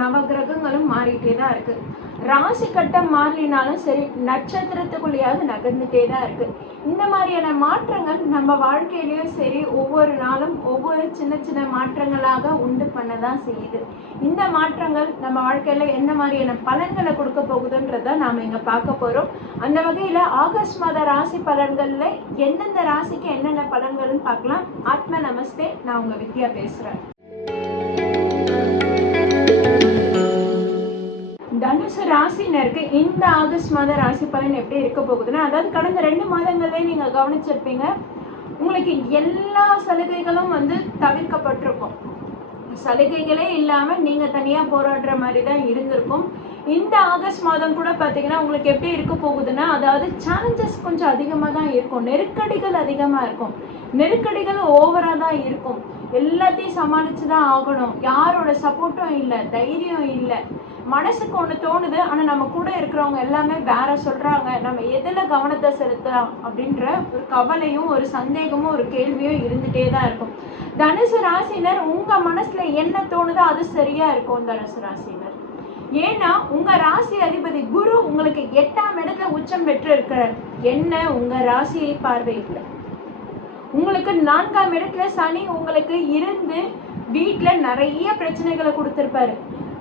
நவகிரகங்களும் மாறிட்டே தான் இருக்கு. ராசி கட்டம் மாறலினாலும் சரி, நட்சத்திரத்துக்குள்ளேயாவது நகர்ந்துட்டே தான் இருக்கு. இந்த மாதிரியான மாற்றங்கள் நம்ம வாழ்க்கையிலயும் சரி, ஒவ்வொரு நாளும் ஒவ்வொரு சின்ன சின்ன மாற்றங்களாக உண்டு பண்ணதான் செய்யுது. இந்த மாற்றங்கள் நம்ம வாழ்க்கையில என்ன மாதிரியான பலன்களை கொடுக்க போகுதுன்றத நாம இங்க பார்க்க போறோம். அந்த வகையில ஆகஸ்ட் மாத ராசி பலன்கள்ல எந்தெந்த ராசிக்கு என்னென்ன பலன்கள்னு பார்க்கலாம். ஆத்ம நமஸ்தே, நான் உங்க வித்யா பேசுறேன். தனுசு ராசினருக்கு இந்த ஆகஸ்ட் மாத ராசி பலன் எப்படி இருக்க போகுதுன்னா, அதாவது கடந்த 2 மாதங்களே நீங்க கவனிச்சிருப்பீங்க, உங்களுக்கு எல்லா சலுகைகளும் தவிர்க்கப்பட்டிருக்கும். சலுகைகளே இல்லாம நீங்க தனியா போராடுற மாதிரி தான் இருந்திருக்கும். இந்த ஆகஸ்ட் மாதம் கூட பாத்தீங்கன்னா உங்களுக்கு எப்படி இருக்க போகுதுன்னா, அதாவது சேலஞ்சஸ் கொஞ்சம் அதிகமா தான் இருக்கும், நெருக்கடிகள் அதிகமா இருக்கும், நெருக்கடிகள் ஓவரா தான் இருக்கும். எல்லாத்தையும் சமாளிச்சுதான் ஆகணும். யாரோட சப்போர்ட்டும் இல்லை, தைரியம் இல்லை. மனசுக்கு ஒண்ணு தோணுது, ஆனா நம்ம கூட இருக்கிறவங்க எல்லாமே வேற சொல்றாங்க. நம்ம எதுல கவனத்தை செலுத்தலாம் அப்படின்ற ஒரு கவலையும் ஒரு சந்தேகமும் ஒரு கேள்வியும் இருந்துட்டே தான் இருக்கும். தனுசு ராசினர் உங்க மனசுல என்ன தோணுதோ அது சரியா இருக்கும். தனுசு ராசினர், ஏன்னா உங்க ராசி அதிபதி குரு உங்களுக்கு 8ஆம் இடத்துல உச்சம் பெற்று இருக்கிறார். என்ன, உங்க ராசியை பார்வையில்லை. உங்களுக்கு 4ஆம் இடத்துல சனி உங்களுக்கு இருந்து வீட்டுல நிறைய பிரச்சனைகளை கொடுத்திருப்பாரு.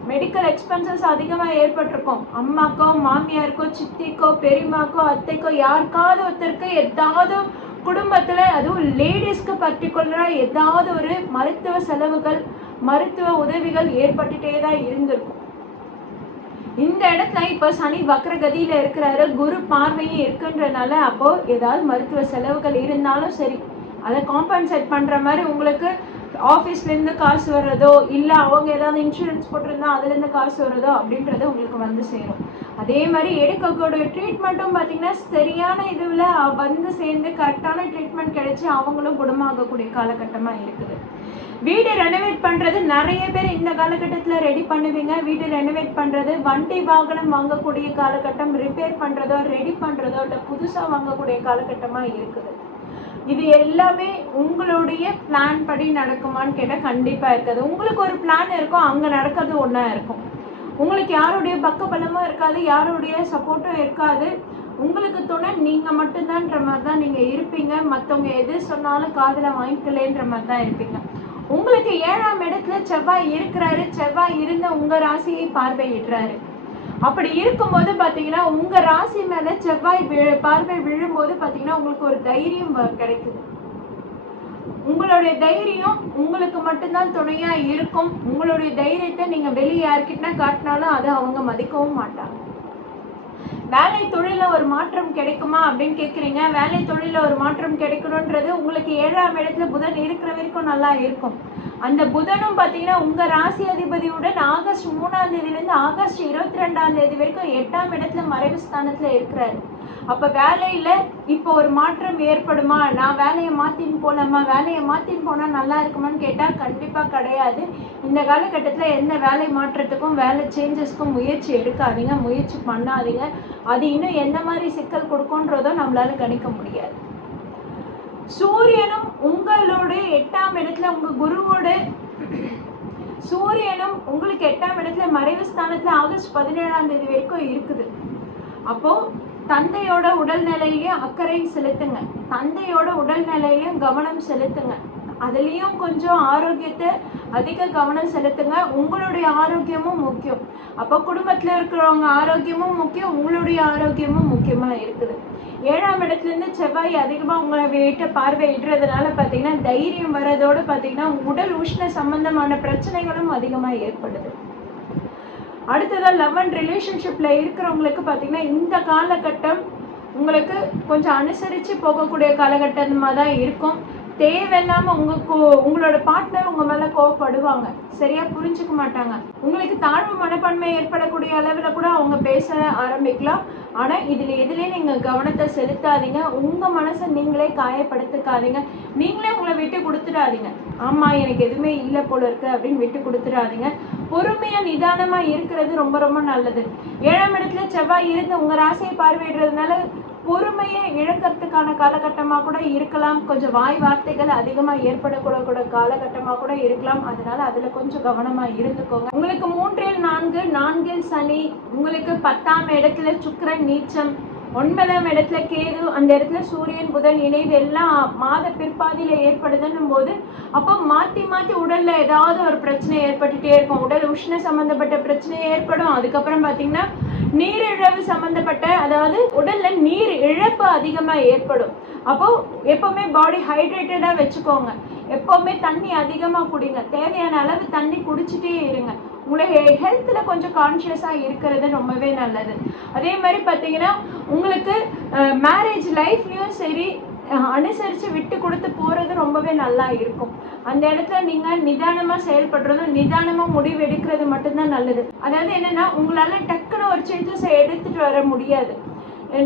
மெடிக்கல் எக்ஸ்பென்சஸ் அதிகமா ஏற்பட்டிருக்கும். அம்மாக்கோ, மாமியாருக்கோ, சித்திக்கோ, பெரியமாக்கோ, அத்தைக்கோ, யாருக்காவது ஒருத்தருக்கு ஏதாவது குடும்பத்துல, அதுவும் லேடிஸ்க்கு பர்டிகுலரா ஏதாவது ஒரு மருத்துவ செலவுகள், மருத்துவ உதவிகள் ஏற்பட்டுட்டே தான் இருந்திருக்கும். இந்த இடத்துல இப்ப சனி வக்ரகதியில இருக்கிறாரு, குரு பார்வையும் இருக்குன்றனால அப்போ ஏதாவது மருத்துவ செலவுகள் இருந்தாலும் சரி, அதை காம்பன்சேட் பண்ற மாதிரி உங்களுக்கு ஆஃபீஸ்ல இருந்து காசு வர்றதோ, இல்ல அவங்க ஏதாவது இன்சூரன்ஸ் போட்டிருந்தா அதுல இருந்து காசு வர்றதோ அப்படின்றது உங்களுக்கு சேரும். அதே மாதிரி எடுக்கக்கூடிய ட்ரீட்மெண்ட்டும் பாத்தீங்கன்னா சரியான இதுல சேர்ந்து கரெக்டான ட்ரீட்மெண்ட் கிடைச்சி அவங்களும் குணமாகக்கூடிய காலகட்டமா இருக்குது. வீடு ரெனோவேட் பண்றது நிறைய பேர் இந்த காலகட்டத்துல ரெடி பண்ணுவீங்க. வீடு ரெனோவேட் பண்றது, வண்டி வாகனம் வாங்கக்கூடிய காலகட்டம், ரிப்பேர் பண்றதோ, ரெடி பண்றதோ, இல்ல புதுசா வாங்கக்கூடிய காலகட்டமா இருக்குது. இது எல்லாமே உங்களுடைய பிளான் படி நடக்குமான்னு கேட்டா கண்டிப்பா இருக்காது. உங்களுக்கு ஒரு பிளான் இருக்கும், அங்க நடக்கிறது ஒண்ணா இருக்கும். உங்களுக்கு யாருடைய பக்க பலமும் இருக்காது, யாருடைய சப்போர்ட்டும் இருக்காது. உங்களுக்கு துணை நீங்க மட்டும்தான்ற மாதிரி தான் நீங்க இருப்பீங்க. மத்தவங்க எது சொன்னாலும் காதுல வாங்கிக்கலன்ற மாதிரி தான் இருப்பீங்க. உங்களுக்கு 7ஆம் இடத்துல செவ்வாய் இருக்கிறாரு. செவ்வாய் இருந்த உங்க ராசியை பார்வையிடுறாரு. அப்படி இருக்கும்போது பாத்தீங்கன்னா உங்க ராசி மேல செவ்வாய் பார்வை விழும்போது பாத்தீங்கன்னா உங்களுக்கு ஒரு தைரியம் கிடைக்குது. உங்களுடைய தைரியம் உங்களுக்கு மட்டும்தான் துணையா இருக்கும். உங்களுடைய தைரியத்தை நீங்க வெளியே யார்கிட்ட காட்டினாலும் அதை அவங்க மதிக்கவும் மாட்டாங்க. வேலை தொழில ஒரு மாற்றம் கிடைக்குமா அப்படின்னு கேக்குறீங்க. வேலை தொழில ஒரு மாற்றம் கிடைக்கணும்ன்றது உங்களுக்கு 7ஆம் இடத்துல புதன் இருக்கிற வரைக்கும் நல்லா இருக்கும். அந்த புதனும் பாத்தீங்கன்னா உங்க ராசி அதிபதியுடன் ஆகஸ்ட் 3ஆம் தேதியில இருந்து ஆகஸ்ட் 22ஆம் தேதி வரைக்கும் 8ஆம் இடத்துல மறைவு ஸ்தானத்துல இருக்கிறாரு. அப்ப வேலையில இப்போ ஒரு மாற்றம் ஏற்படுமா, நான் வேலையை மாத்தின்னு போலாமா, வேலையை மாத்தின்னு போனா நல்லா இருக்குமான்னு கேட்டா கண்டிப்பா கிடையாது. இந்த காலகட்டத்துல எந்த வேலை மாற்றத்துக்கும் வேலை சேஞ்சஸ்க்கும் முயற்சி எடுக்காதீங்க, முயற்சி பண்ணாதீங்க. அது இன்னும் எந்த மாதிரி சிக்கல் கொடுக்கும்ன்றதோ நம்மளால கணிக்க முடியாது. சூரியனும் உங்களுடைய 8ஆம் இடத்துல, உங்க குருவோட சூரியனும் உங்களுக்கு 8ஆம் இடத்துல மறைவு ஸ்தானத்துல ஆகஸ்ட் 17ஆம் தேதி வரைக்கும் இருக்குது. அப்போ தந்தையோட உடல்நிலையிலையும் அக்கறை செலுத்துங்க, தந்தையோட உடல்நிலையிலையும் கவனம் செலுத்துங்க. அதுலயும் கொஞ்சம் ஆரோக்கியத்தை அதிக கவனம் செலுத்துங்க. உங்களுடைய ஆரோக்கியமும் முக்கியம். அப்போ குடும்பத்துல இருக்கிறவங்க ஆரோக்கியமும் முக்கியம், உங்களுடைய ஆரோக்கியமும் முக்கியமா இருக்குது. 7ஆம் இடத்துல இருந்து செவ்வாய் அதிகமா உங்களை வீட்டை பார்வையிடுறதுனால பாத்தீங்கன்னா தைரியம் வர்றதோட பாத்தீங்கன்னா உடல் உஷ்ண சம்பந்தமான பிரச்சனைகளும் அதிகமா ஏற்படுது. அடுத்ததா லவ் அண்ட் ரிலேஷன்ஷிப்ல இருக்கிறவங்களுக்கு பாத்தீங்கன்னா இந்த காலகட்டம் உங்களுக்கு கொஞ்சம் அனுசரிச்சு போகக்கூடிய காலகட்டமா தான் இருக்கும். தேவையில்லாம உங்களோட பார்ட்னர் உங்க மேல கோவப்படுவாங்க, சரியா புரிஞ்சுக்க மாட்டாங்க. உங்களுக்கு தாழ்வு மனப்பான்மை ஏற்படக்கூடிய அளவுல கூட அவங்க பேச ஆரம்பிக்கலாம். ஆனா எதுலயும் நீங்க கவனத்தை செலுத்தாதீங்க. உங்க மனசை நீங்களே காயப்படுத்திக்காதீங்க. நீங்களே உங்களை விட்டு கொடுத்துடாதீங்க. ஆமா எனக்கு எதுவுமே இல்லை போல இருக்கு அப்படின்னு விட்டு கொடுத்துடாதீங்க. பொறுமையா நிதானமா இருக்கிறது ரொம்ப ரொம்ப நல்லது. 7ஆம் இடத்துல செவ்வாய் இருந்து உங்க ராசியை பார்வையிடுறதுனால பொறுமையை இழக்கிறதுக்கான காலகட்டமா கூட இருக்கலாம். கொஞ்சம் வாய் வார்த்தைகள் அதிகமா ஏற்படக்கூட காலகட்டமா கூட இருக்கலாம். அதனால அதுல கொஞ்சம் கவனமா இருந்துக்கோங்க. உங்களுக்கு 3 4 சனி, உங்களுக்கு 10ஆம் இடத்துல சுக்கிரன் நீச்சம், 9ஆம் இடத்துல கேது, அந்த இடத்துல சூரியன் புதன் இணைவு எல்லாம் மாத பிற்பாதியில ஏற்படுதுன்னும் போது அப்போ மாத்தி உடல்ல ஏதாவது ஒரு பிரச்சனை ஏற்பட்டுட்டே இருக்கும். உடல் உஷ்ண சம்பந்தப்பட்ட பிரச்சனை ஏற்படும். அதுக்கப்புறம் பாத்தீங்கன்னா நீரிழவு சம்பந்தப்பட்ட, அதாவது உடல்ல நீர் இழப்பு அதிகமா ஏற்படும். அப்போ எப்பவுமே பாடி ஹைட்ரேட்டடா வச்சுக்கோங்க. எப்பவுமே தண்ணி அதிகமா குடிங்க. தேவையான அளவு தண்ணி குடிச்சிட்டே இருங்க. உங்களுடைய ஹெல்த்ல கொஞ்சம் கான்சியஸா இருக்கிறது ரொம்பவே நல்லது. அதே மாதிரி பாத்தீங்கன்னா உங்களுக்கு மேரேஜ் லைஃப்லயும் சரி அனுசரிச்சு விட்டு கொடுத்து போறது ரொம்பவே நல்லா இருக்கும். அந்த இடத்துல நீங்க நிதானமா செயல்படுறதும் நிதானமா முடிவு எடுக்கிறது மட்டும்தான் நல்லது. அதாவது என்னன்னா, உங்களால டக்குன்னு ஒரு சேஞ்சஸ் எடுத்துட்டு வர முடியாது.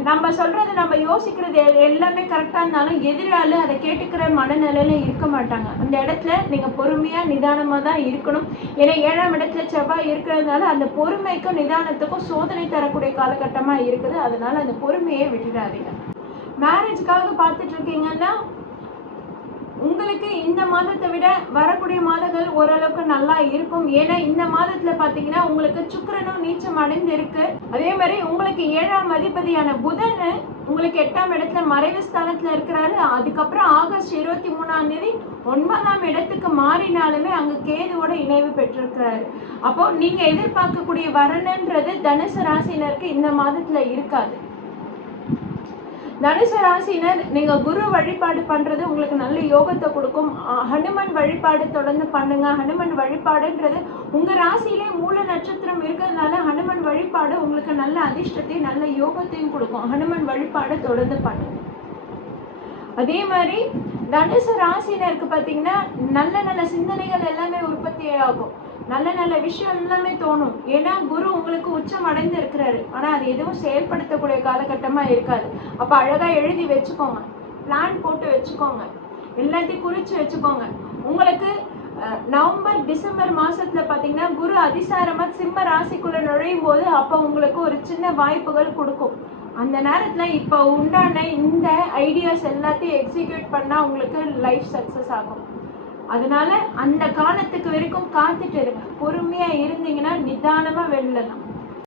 நம்ம சொல்றது, நம்ம யோசிக்கிறது எல்லாமே கரெக்டா இருந்தாலும் எதிராளு அதை கேட்டுக்கிற மனநிலையில இருக்க மாட்டாங்க. அந்த இடத்துல நீங்க பொறுமையா நிதானமா தான் இருக்கணும். ஏன்னா 7ஆம் இடத்துல செவ்வாய் இருக்கிறதுனால அந்த பொறுமைக்கும் நிதானத்துக்கும் சோதனை தரக்கூடிய காலகட்டமா இருக்குது. அதனால அந்த பொறுமையை விட்டுடாதீங்க. மேரேஜ்க்காக பார்த்துட்டு இருக்கீங்கன்னா உங்களுக்கு இந்த மாதத்தை விட வரக்கூடிய மாதங்கள் ஓரளவுக்கு நல்லா இருக்கும். ஏன்னா இந்த மாதத்துல பாத்தீங்கன்னா உங்களுக்கு சுக்கிரனும் நீச்சம் அடைந்து இருக்கு. அதே மாதிரி உங்களுக்கு 7ஆம் அதிபதியான புதன் உங்களுக்கு 8ஆம் இடத்துல மறைவு ஸ்தானத்துல இருக்கிறாரு. அதுக்கப்புறம் ஆகஸ்ட் 23ஆம் தேதி 9ஆம் இடத்துக்கு மாறினாலுமே அங்க கேதுவோட இணைவு பெற்றிருக்கிறாரு. அப்போ நீங்க எதிர்பார்க்கக்கூடிய வரணுன்றது தனுசு ராசினருக்கு இந்த மாதத்துல இருக்காது. தனுசு ராசினர் நீங்க குரு வழிபாடு பண்றது உங்களுக்கு நல்ல யோகத்தை கொடுக்கும். ஹனுமன் வழிபாடு தொடர்ந்து பண்ணுங்க. ஹனுமன் வழிபாடுன்றது உங்க ராசியிலே மூல நட்சத்திரம் இருக்கிறதுனால ஹனுமன் வழிபாடு உங்களுக்கு நல்ல அதிர்ஷ்டத்தையும் நல்ல யோகத்தையும் கொடுக்கும். ஹனுமன் வழிபாடு தொடர்ந்து பண்ணுங்க. அதே மாதிரி தனுசு ராசினருக்கு பாத்தீங்கன்னா நல்ல சிந்தனைகள் எல்லாமே உற்பத்தி ஆகும். நல்ல விஷயம் எல்லாமே தோணும். ஏன்னா குரு உங்களுக்கு உச்சம் அடைந்து இருக்கிறாரு. ஆனா அது எதுவும் செயல்படுத்தக்கூடிய காலகட்டமா இருக்காது. அப்ப அழகா எழுதி வச்சுக்கோங்க, பிளான் போட்டு வச்சுக்கோங்க, எல்லாத்தையும் குறிச்சு வச்சுக்கோங்க. உங்களுக்கு நவம்பர் டிசம்பர் மாசத்துல பாத்தீங்கன்னா குரு அதிசாரமா சிம்ம ராசிக்குள்ள நுழையும் போது அப்ப உங்களுக்கு ஒரு சின்ன வாய்ப்புகள் கொடுக்கும். அந்த நேரத்துல இப்ப உண்டான இந்த ஐடியாஸ் எல்லாத்தையும் எக்ஸிக்யூட் பண்ணா உங்களுக்கு லைஃப் சக்சஸ் ஆகும். அதனால அந்த காலத்துக்கு வரைக்கும் காத்துட்டு இருங்க. பொறுமையா இருந்தீங்கன்னா நிதானமா வெல்லலாம்.